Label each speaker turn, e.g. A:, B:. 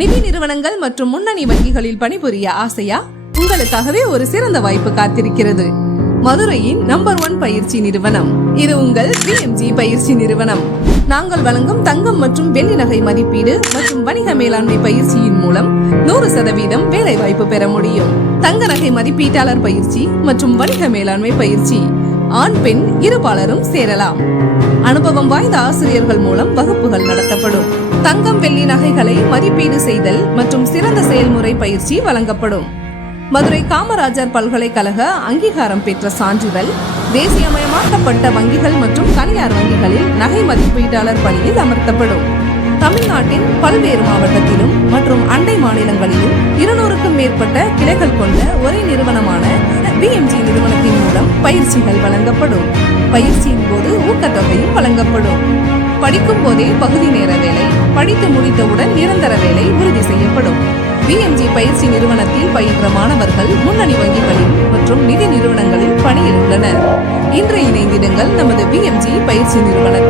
A: நிதி நிறுவனங்கள் மற்றும் முன்னணி வங்கிகளில் பணிபுரிய ஆசையா? உங்களுக்காகவே ஒரு சிறந்த வாய்ப்பு காத்திருக்கிறது. மதுரையின் நம்பர் ஒன் பயிற்சி நிறுவனம். இது உங்கள் பிஎம்ஜி பயிற்சி நிறுவனம். நாங்கள் வழங்கும் தங்கம் மற்றும் வெள்ளி நகை மதிப்பீடு மற்றும் வணிக மேலாண்மை பயிற்சியின் மூலம் நூறு சதவீதம் வேலை வாய்ப்பு பெற முடியும். தங்க நகை மதிப்பீட்டாளர் பயிற்சி மற்றும் வணிக மேலாண்மை பயிற்சி. ஆண் பெண் இருபாலரும் சேரலாம். அனுபவம் வாய்ந்த ஆசிரியர்கள் மூலம் வகுப்புகள் நடத்தப்படும். தங்கம் வெள்ளி நகைகளை மதிப்பீடு செய்தல் மற்றும் சிறந்த செயல்முறை பயிற்சி வழங்கப்படும். மதுரை காமராஜர் பல்கலைக்கழக அங்கீகாரம் பெற்ற சான்றிதழ் தேசியமயமாக்கப்பட்ட வங்கிகள் மற்றும் தனியார் வங்கிகளில் நகை மதிப்பீட்டாளர் பணியில் அமர்த்தப்படும். தமிழ்நாட்டின் பல்வேறு மாவட்டத்திலும் மற்றும் அண்டை மாநிலங்களிலும் இருநூறுக்கும் மேற்பட்ட கிளைகள் கொண்ட ஒரே நிறுவனமான பிஎம்ஜி நிறுவனத்தின் பயிற்சிகள் வழங்கப்படும். பயிற்சியின் போது ஊக்கத்தொகையும் வழங்கப்படும். படிக்கும் போதே பகுதி நேர வேலை படித்து முடித்தவுடன் நிரந்தர வேலை உறுதி செய்யப்படும். பிஎம்ஜி பயிற்சி நிறுவனத்தில் பயின்ற மாணவர்கள் முன்னணி வங்கிகளில் மற்றும் நிதி நிறுவனங்களில் பணியில் உள்ளனர். இன்று இணைந்திடுங்கள் நமது பிஎம்ஜி பயிற்சி நிறுவனத்தில்